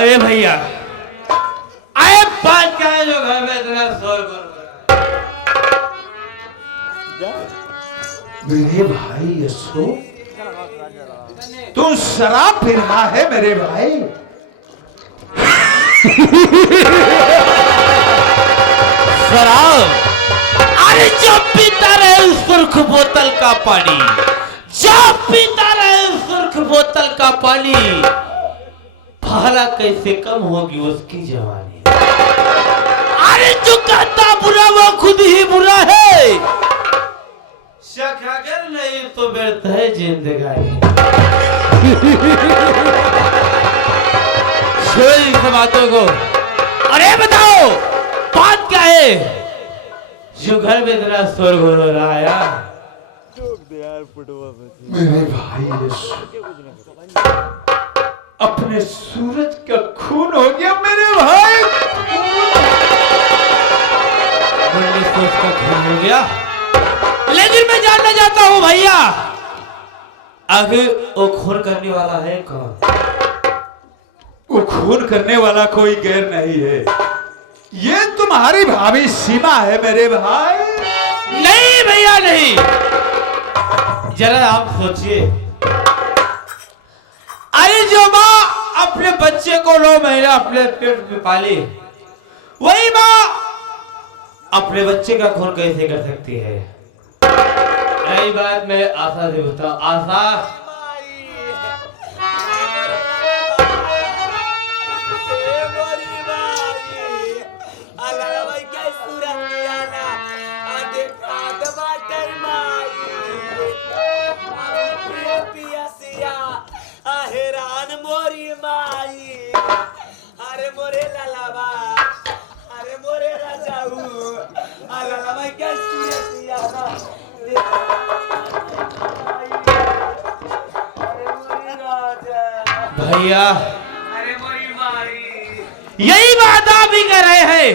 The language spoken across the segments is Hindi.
अरे भैया आए बात क्या है जो घर में इतना शोर कर मेरे भाई यशो तू शराब पी रहा है मेरे भाई। शराब? अरे जब पीता रहे सुर्ख बोतल का पानी, जब पीता रहे सुर्ख बोतल का पानी, भाला कैसे कम होगी उसकी जवानी। अरे जो कहता बुरा वो खुद ही बुरा है, शक अगर नहीं तो व्यर्थ है जिंदगानी। छोड़ इस बातों को, अरे बताओ बात क्या है जो घर में इतना शोर हो रहा है यार? मेरे भाई अपने सूरज का खून हो गया मेरे भाई। सूरज का खून हो गया, लेकिन मैं जानना चाहता हूँ भैया आगे वो खून करने वाला है कौन? वो खून करने वाला कोई गैर नहीं है, ये तुम्हारी भाभी सीमा है मेरे भाई। नहीं भैया नहीं, जरा आप सोचिए। अरे जो माँ अपने बच्चे को 9 महीना अपने पेट में पाली, वही माँ अपने बच्चे का खून कैसे कर सकती है? यही बात मैं आशा से बताऊं। आशा अरे मोरे लालाबा, अरे मोरे राजाऊ, लालाबा क्या सूरतिया ना, अरे मोरे राजा, भैया अरे मोरी माई, यही बात आप भी कर रहे हैं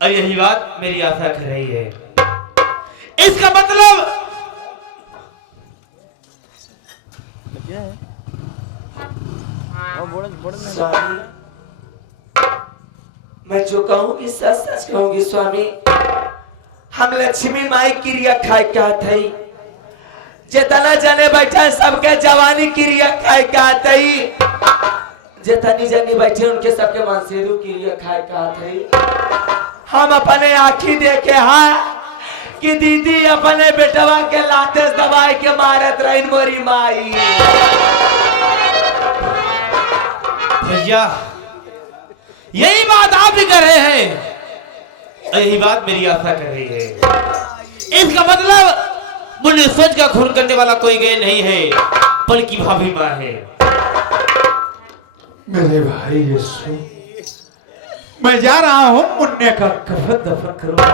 और यही बात मेरी आशा कर रही है। इसका मतलब स्वामी, मैं जो कहूँगी सच सच कहूँगी स्वामी। हम लक्ष्मी माई क्रिया खाए क्या थई, जितना जने बैठे सबके जवानी क्रिया खाए क्या थई, जितनी जनी बैठे उनके सबके मानसेरू क्रिया खाए क्या थई। हम अपने आँखी देखे हाँ कि दीदी अपने बेटवा के लाते दबाई के मारत रही मोरी माई। भैया यही बात आप भी कर रहे हैं, यही बात मेरी आशा कर रही है। इसका मतलब मुन्ने सोच का खून करने वाला कोई गए नहीं है, बल्कि भाभी माँ है। मेरे भाई यीशु, मैं जा रहा हूँ मुन्ने का कफन दफन करूंगा,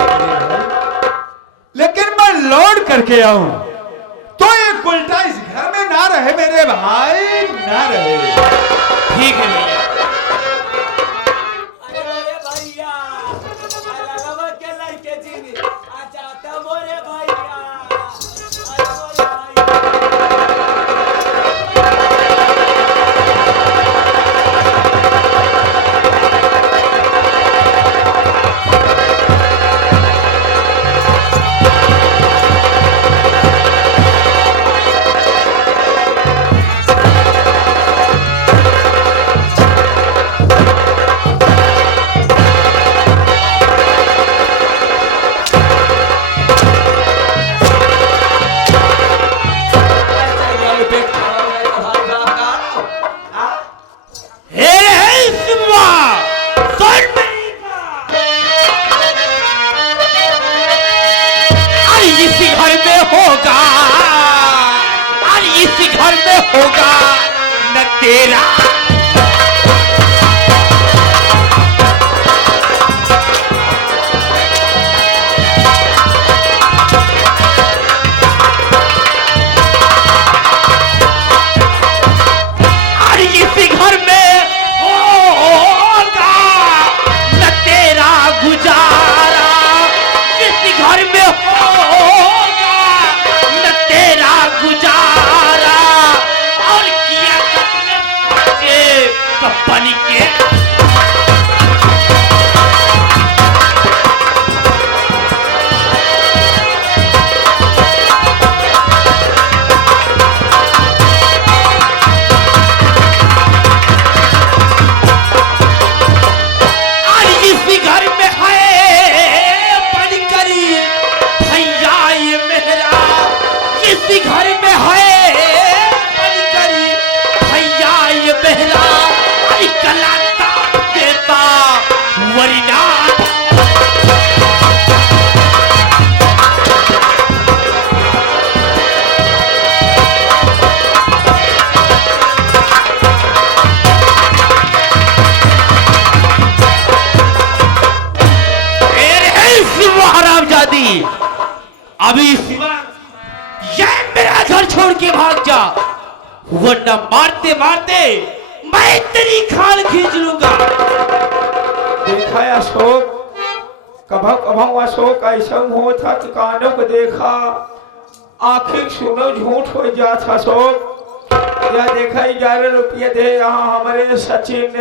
लेकिन मैं लौट करके आऊं तो ये उल्टा इस घर में ना रहे मेरे भाई, ना रहे। ठीक है भैया। अरे भैया, अलगवा के लड़के जी आ जाता मोरे भैया, अरे मोरे होगा न तेरा भी घर में है भैया ये बहरा कला देता वरिना हरामजादी अभी सिवा ये मेरा घर छोड़ के भाग जा वरना मारते मारते मैं तेरी खाल खींच लूंगा। देखा अशोक कभा कभा अशोक ऐसा हो था कि कानों को देखा आखिर सुनो झूठ हो जाता अशोक। या देखा 11 रुपये दे यहाँ हमारे सचिन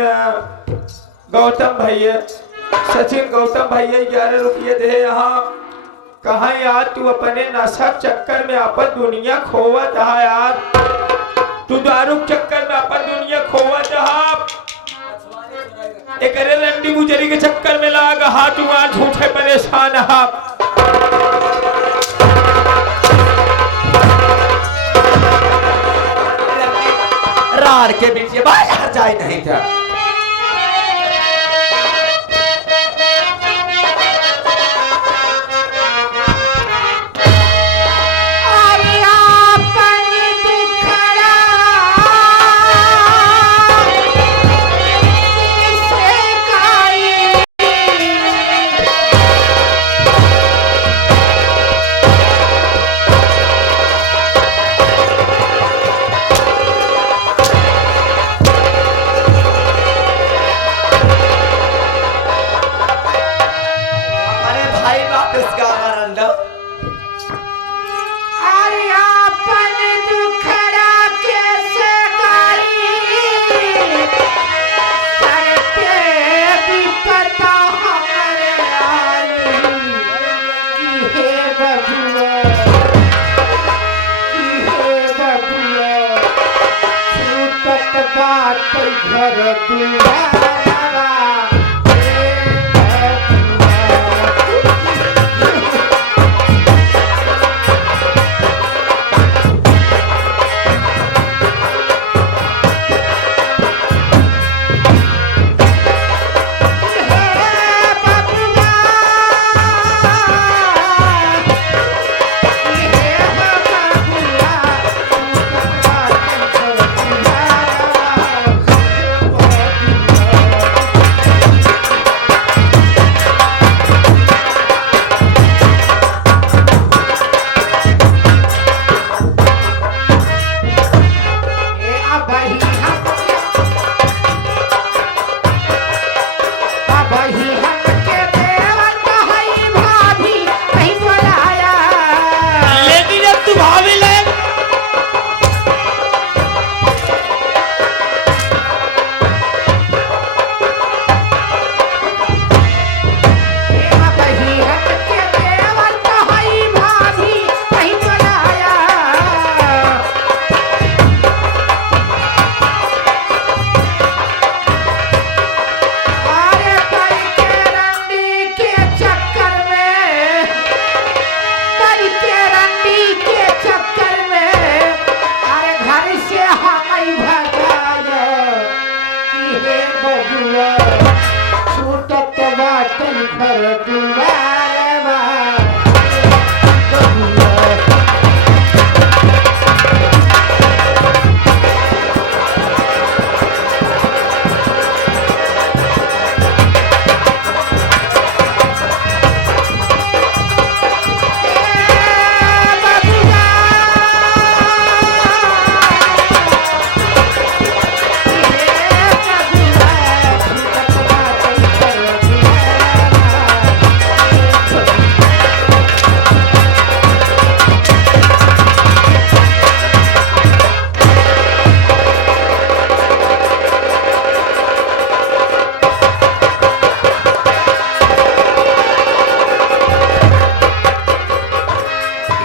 गौतम भैया 11 रुपये दे यहाँ। कहा यार तू अपने नशा चक्कर में अपन दुनिया खोवा था यार, तू दारू चक्कर में अपन दुनिया खोवा था। एक रंडी गुजरी के चक्कर में लाग हाथ वहां झूठे परेशान रार के बीच बाहर जाए नहीं था।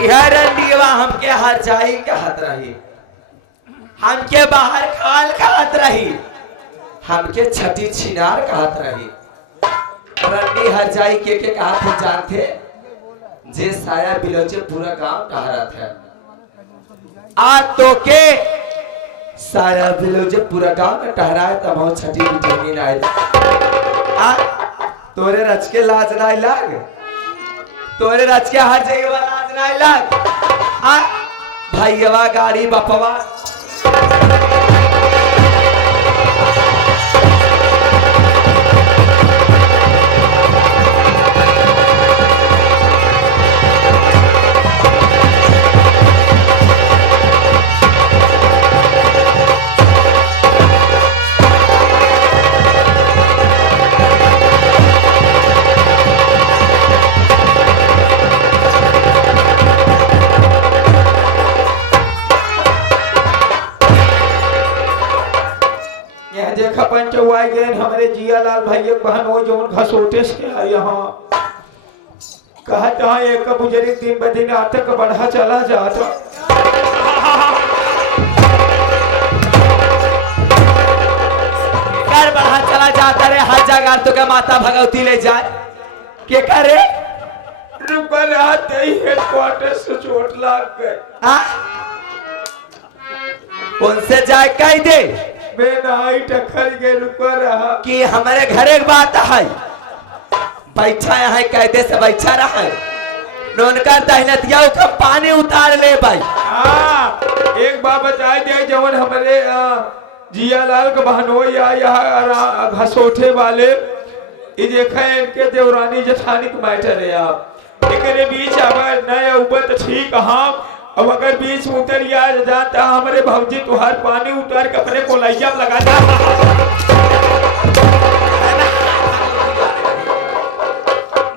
घर दुआरा हमके हर जाई कहत रही, हमके बाहर खाल कहत रही, हमके छठी छिनार कहत रही। रंडी हर जाई के कहत थे जानते जे साया बिलोचे पूरा गांव टहरत है। आ तो के सारा बिलो जब पूरा गांव में टहराए तब हम छठी बिठेनी ना आ तोरे रच के लाज ना लाग, तोरे रच के हर जगह लाज ना लाग। आ भैया गाड़ी बपवा देखा पंचवाई गए हमारे जियालाल भैया बहन हो जो घसोटे से आए यहाँ कहता है एक बुजुर्ग दिन ब दिन आतक बढ़ा चला जाता। कर बढ़ा चला जाता रे हर जगह तो क्या माता भगवती ले जाए के करे रुपये आते ही हेडक्वार्टर से चोट लग गए। उनसे जाए कह दे बेनाई टक्कर के रुपये रहा कि हमारे घर एक बात है बैठा यहाँ कैदे से बैठा रहा है नोनकर दहनतिया का पानी उतार ले भाई। एक बात बता दे जवन हमारे जियालाल के बहनों या यहाँ घसोठे वाले ये देखा इनके देवरानी जेठानी के मैटर है आप एक बीच अगर नया ऊपर तो ठीक हम अब अगर बीच में उतर जाता हमारे भौजी तुहार पानी उतार के अपने कोलैया में लगा दा।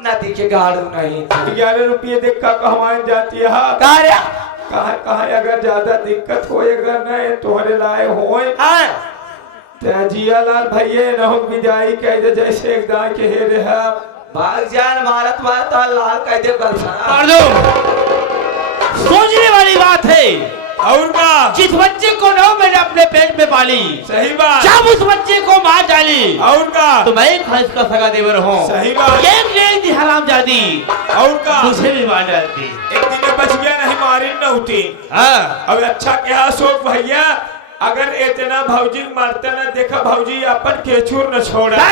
नदी के गाड़ू नहीं 11 रुपये देखा कहवान जाती है कहा अगर ज्यादा दिक्कत होएगा नहीं तोहरे लाए होए जियालाल भैया न हो विदाई कह दे जैसे एक दाई के हे रहा भाग जान मारत मारत लाल कह दे मार दो। सोचने वाली बात है और का जिस बच्चे को ना मैंने अपने पेट में पाली सही बात जब उस बच्चे को मार डाली और का तो मैं खास का सगा देवर हूँ सही बात एक हराम जादी और का मुझे भी मार डालती एक दिन बच गया नहीं मारी न होती। अब अच्छा क्या अशोक भैया अगर इतना भौजी मारते न देखा भौजी अपन केचूर न छोड़ा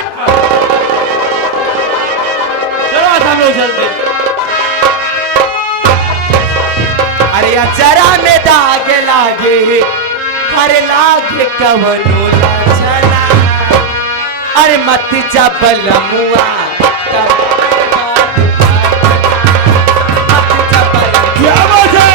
चलो हम लोग चलते। अरे जरा में दाग लागे अरे लागे कवनो लाछना अरे मत जबल मुआ क्या बात है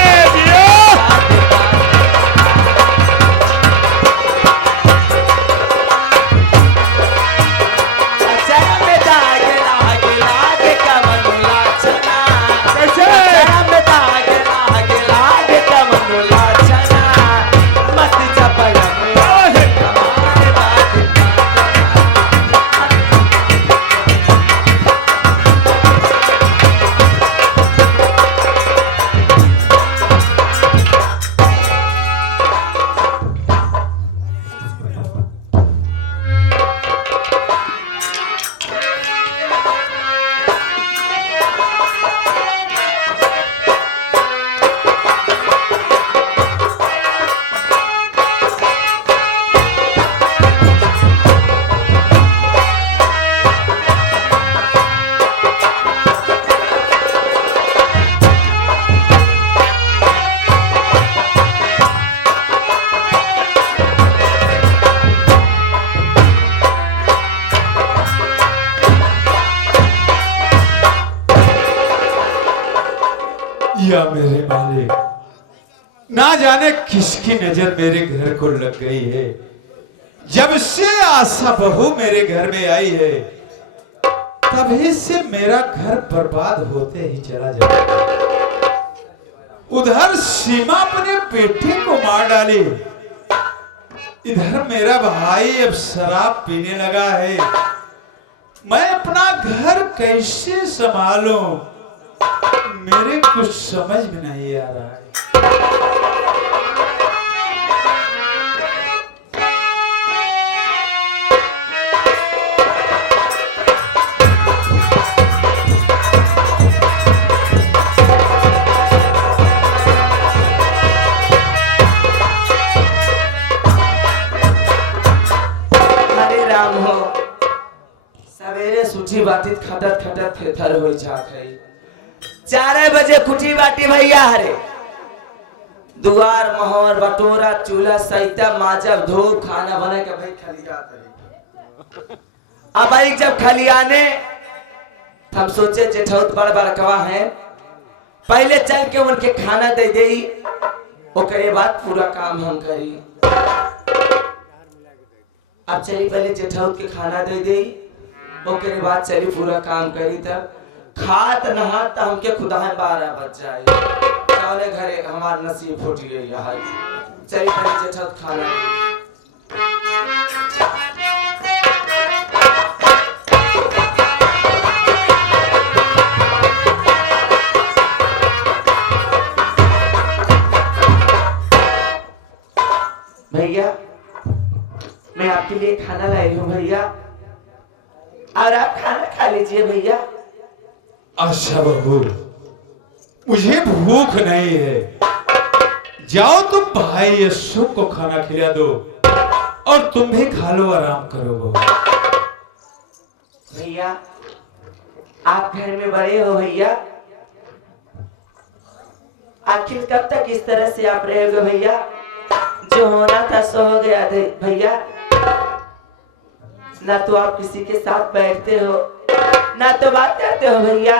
जरा में दाग लागे लागे कवनो लाछना जरा में दाग लागे लागे कवनो लाछना मत जबल मुआ हमारे बात या मेरे मालिक ना जाने किसकी नजर मेरे घर को लग गई है जब से आशा बहू मेरे घर में आई है तभी से मेरा घर बर्बाद होते ही चला जाता। उधर सीमा अपने बेटे को मार डाली इधर मेरा भाई अब शराब पीने लगा है मैं अपना घर कैसे संभालूं मेरे कुछ समझ में नहीं आ रहा है। कुटी बाटी खटत खटत थेथर हो जात है 4 बजे कुटी बाटी भैया हरे दुआर मोहर बटोरा चूल्हा सहिता माजब धूप खाना बना के भाई खलियात है। अब भाई जब खलियाने हम सोचे जेठौत बड़ बड़कवा है पहले चल के उनके खाना दे दे ओकरे बाद पूरा काम हम करी। अब चली पहले जेठौत के खाना दे दे ओकरे बाद चली पूरा काम करी तब खात नहात हमके खुदा 12 बज जाए चले घरे हमार नसीब फूट गई है। चली पहले जेठौत खाना भैया मैं आपके लिए खाना लाई हूँ भैया और आप खाना खा लीजिए भैया। अच्छा बहू मुझे भूख नहीं है जाओ तुम भाई यशु को खाना खिला दो और तुम भी खा लो आराम करो बहू। भैया आप घर में बड़े हो भैया आखिर कब तक इस तरह से आप रहोगे भैया जो होना था सो हो गया भैया। ना तो आप किसी के साथ बैठते हो ना तो बात करते हो भैया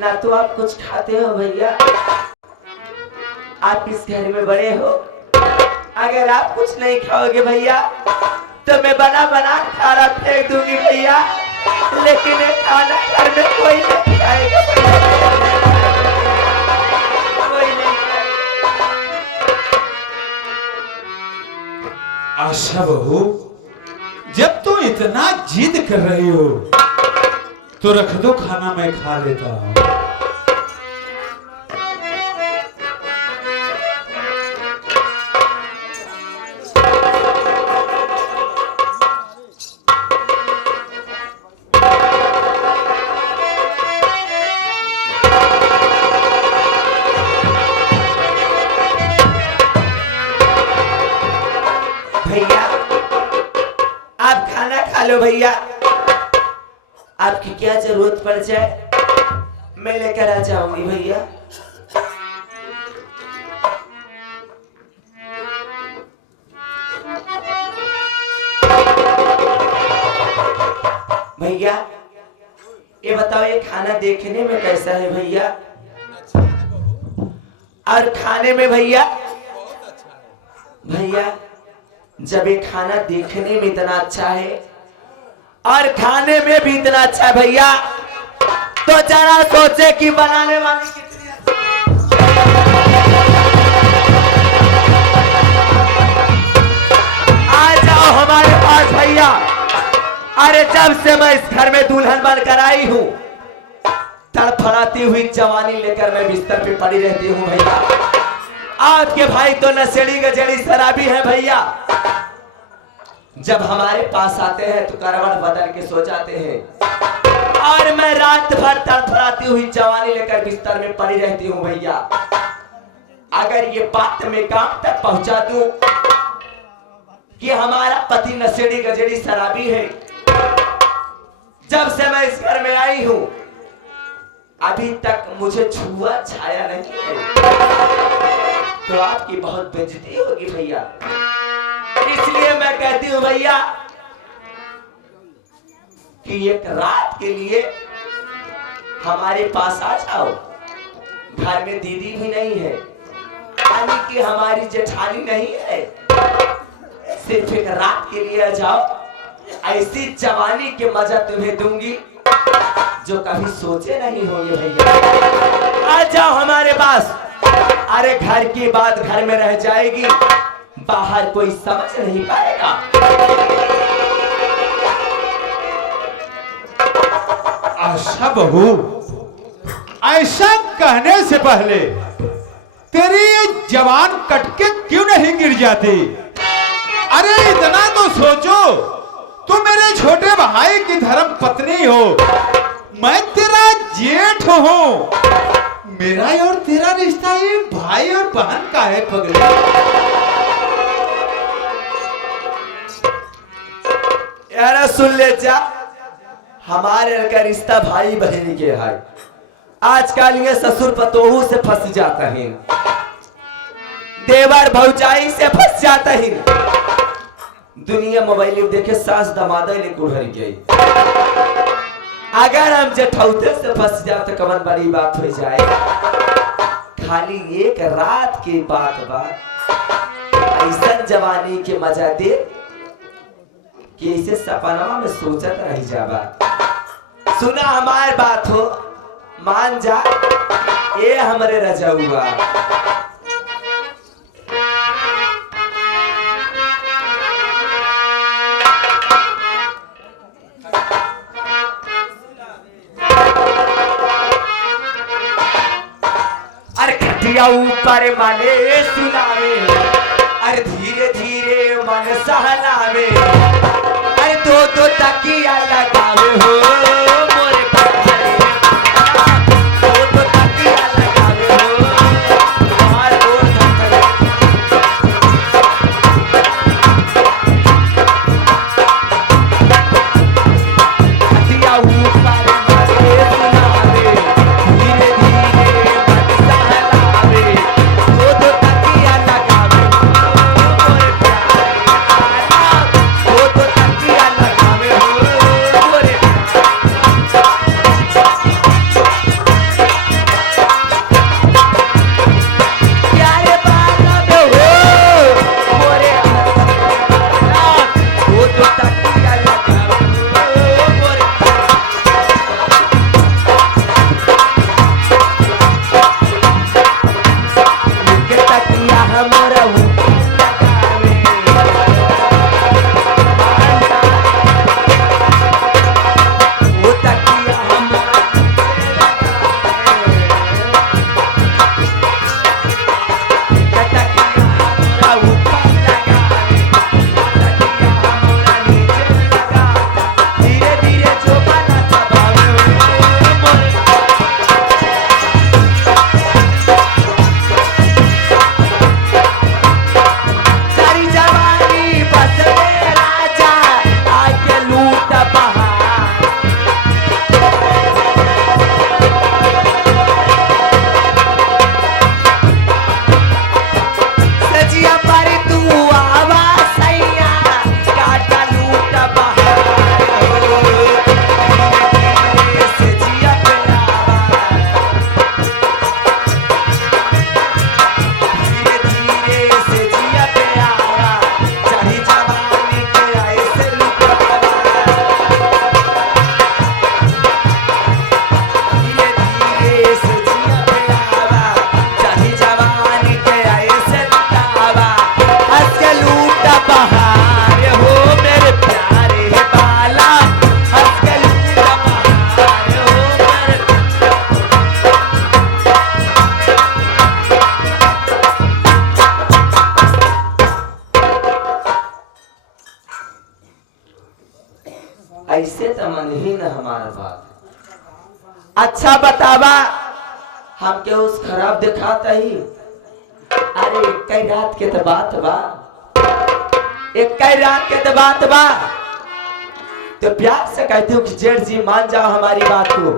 ना तो आप कुछ खाते हो भैया। आप इस घर में बड़े हो अगर आप कुछ नहीं खाओगे भैया तो मैं बना बना खाना फेंक दूंगी भैया लेकिन ये खाना घर में कोई नहीं खाएगा कोई नहीं आशा बहू जब तुम इतना जिद कर रही हो तो रख दो खाना मैं खा लेता हूँ। भैया आप खाना खा लो भैया आपकी क्या जरूरत पड़ जाए मैं लेकर आ जाऊंगी भैया। भैया ये बताओ ये खाना देखने में कैसा है भैया और खाने में भैया भैया जब ये खाना देखने में इतना अच्छा है और खाने में भी इतना अच्छा है भैया तो जरा सोचे कि बनाने वाली कितनी आ जाओ हमारे पास भैया। अरे जब से मैं इस घर में दुल्हन बनकर आई हूँ तड़फड़ाती हुई जवानी लेकर मैं बिस्तर पे पड़ी रहती हूँ भैया। आपके भाई तो नशेड़ी गजेड़ी शराबी है भैया जब हमारे पास आते हैं तो करवट बदल के सो जाते हैं और मैं रात भर तड़फड़ाती हुई जवानी लेकर बिस्तर में पड़ी रहती हूँ भैया। अगर ये बात मैं काम तक पहुंचा दूं कि हमारा पति नशेड़ी गजेड़ी शराबी है जब से मैं इस घर में आई हूँ अभी तक मुझे छुआ छाया नहीं है तो आपकी बहुत बेइज्जती होगी भैया। इसलिए मैं कहती हूँ भैया कि एक रात के लिए हमारे पास आ जाओ। घर में दीदी भी नहीं है यानी कि हमारी जेठानी नहीं है सिर्फ एक रात के लिए आ जाओ ऐसी जवानी के मजा तुम्हें दूंगी जो कभी सोचे नहीं होंगे भैया। आ जाओ हमारे पास। अरे घर की बात घर में रह जाएगी बाहर कोई समझ नहीं पाएगा। आशा बहू ऐसा कहने से पहले तेरी ये जवान कटके क्यों नहीं गिर जाती। अरे इतना तो सोचो तू मेरे छोटे भाई की धर्म पत्नी हो मैं तेरा जेठ हूँ। मेरा और तेरा रिश्ता ये भाई और बहन का है पगले। यार सुन ले जा हमारे का रिश्ता भाई बहन के है। आजकल ये ससुर पतोहू से फंस जाता है, देवर भौजाई से फंस जाता है। दुनिया मोबाइल देखे सास दमादा ले कुहर गई। अगर हम जेठौते से फंस जाए तो कमन बड़ी बात हो जाए। खाली एक रात की बात बा, ऐसा जवानी के मजा दे कि इसे सपना में सोचत रह जाबा। सुना हमार बात हो, मान जा ये हमरे रजौआ। अरे खटिया ऊपर माने सुनावे, अरे धीरे धीरे मन सहलावे, अरे दो दो तकिया लगावे हो मोरे प्यारे, दो दो तकिया लगावे हो हमार गोर धड़कन। खटिया ऊपर माने सुनावे, धीरे धीरे मन सहलावे, दो दो तकिया लगावे हो मोरे प्यारे, दो दो तकिया लगावे हो मोरे प्यारे बाला में हो मोरे दो दो तकिया लगावे हो मोरे के तकिया हमरा ऊपर लगावे, वो तकिया हमरा नीचे लगावे, के तकिया हमरा ऊपर लगावे, वो तकिया हमरा नीचे लगावे, धीरे धीरे जो बना चबावे मोरे सारी जवानी बस में राजा आके लूट बहार। सजिया पर तू आवा सैया काटा लूट बहार। सजिया पे आवा, धीरे धीरे से जिया पे आवा, चढ़ी जवानी के ऐसे लुटावा। धीरे धीरे से जिया पे आवा, चढ़ी जवानी के ऐसे लुटावा। हंस के लूटा बहार हो मेरे प्यारे बाला, हंस के लूटा बहार हो मेरे ऐसे तो मन ही न हमारा बात। अच्छा बतावा, हम के उस खराब दिखाता ही। अरे एक कई रात के तो बात बा, एक कई रात के तो बात बा। तो प्यार से कहते हो कि जेठ जी मान जाओ हमारी बात को,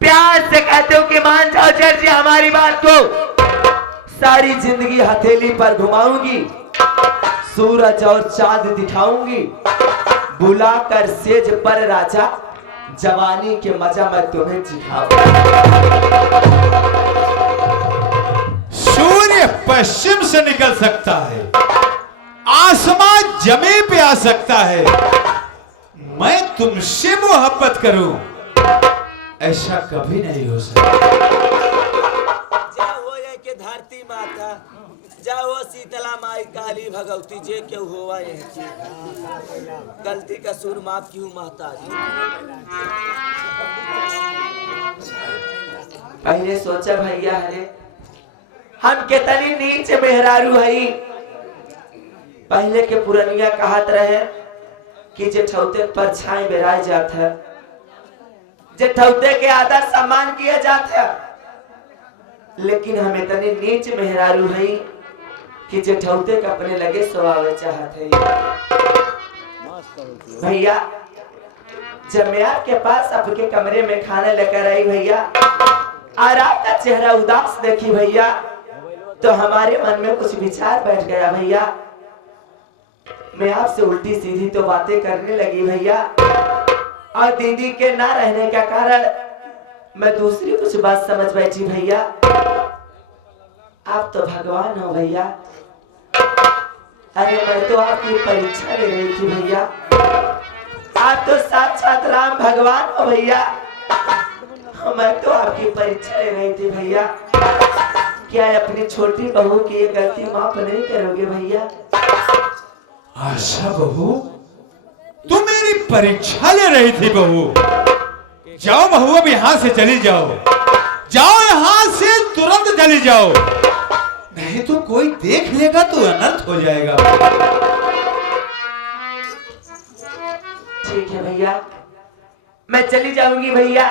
प्यार से कहते हो कि मान जाओ जेठ जी हमारी बात को। सारी जिंदगी हथेली पर घुमाऊंगी, सूरज और चांद दिखाऊंगी, बुलाकर सेज पर राजा जवानी के मजा मैं तुम्हें सिखाऊंगा। सूर्य पश्चिम से निकल सकता है, आसमान जमीन पे आ सकता है, मैं तुमसे मोहब्बत करूं ऐसा कभी नहीं हो सकता। जाओ ये के धरती माता, जाओ शीतला माई काली भगवती जे क्यों होवा ये गलती का सुर माफ क्यों माता जी। पहले सोचा भैया हरे हम कितनी नीच मेहरारू हई। पहले के पुरनिया कहत रहे कि जेठौते पर छाई बेराय जात है, जेठौते के आदर सम्मान किया जात है। लेकिन हम इतनी नीच मेहरारू हई कि जेठौते के अपने लगे सोआवे चाहत है। भैया जब मैं आपके पास आपके कमरे में खाना लेकर आई भैया और आपका चेहरा उदास देखी भैया, तो हमारे मन में कुछ विचार बैठ गया भैया। मैं आपसे उल्टी सीधी तो बातें करने लगी भैया, और दीदी के ना रहने का कारण मैं दूसरी कुछ बात समझ बैठी भैया। आप तो भगवान हो भैया। अरे मैं तो आपकी परीक्षा ले रही थी भैया। आप तो साक्षात राम भगवान हो भैया। मैं तो आपकी परीक्षा ले रही थी भैया। क्या अपनी छोटी बहू की ये गलती माफ नहीं करोगे भैया? आशा बहू, तू मेरी परीक्षा ले रही थी बहू। जाओ बहू, अब यहाँ से चली जाओ। जाओ यहाँ से तुरंत चली जाओ, नहीं तो कोई देख लेगा तो अनर्थ हो जाएगा। ठीक है भैया, मैं चली जाऊंगी भैया,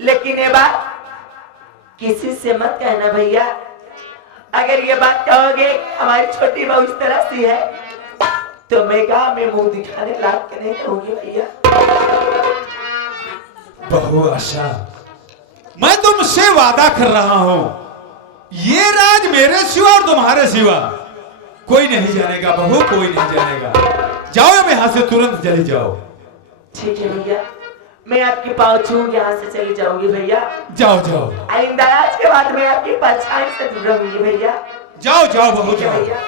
लेकिन ये बात किसी से मत कहना भैया। अगर ये बात कहोगे हमारी छोटी बहू इस तरह से है, तो मैं गाँव में मुंह दिखाने लायक नहीं कहूंगी भैया। बहू आशा, मैं तुमसे वादा कर रहा हूं, ये राज मेरे सिवा और तुम्हारे सिवा कोई नहीं जानेगा बहू, कोई नहीं जानेगा। जाओ अब यहाँ से तुरंत चली जाओ। ठीक है भैया, मैं आपकी पाँव छूंगी, यहाँ से चली जाऊंगी भैया। जाओ जाओ, आइंदा आज के बाद मैं आपकी परछाई से दूर रहूंगी भैया। जाओ जाओ बहू ठीक है जाओ। भैया।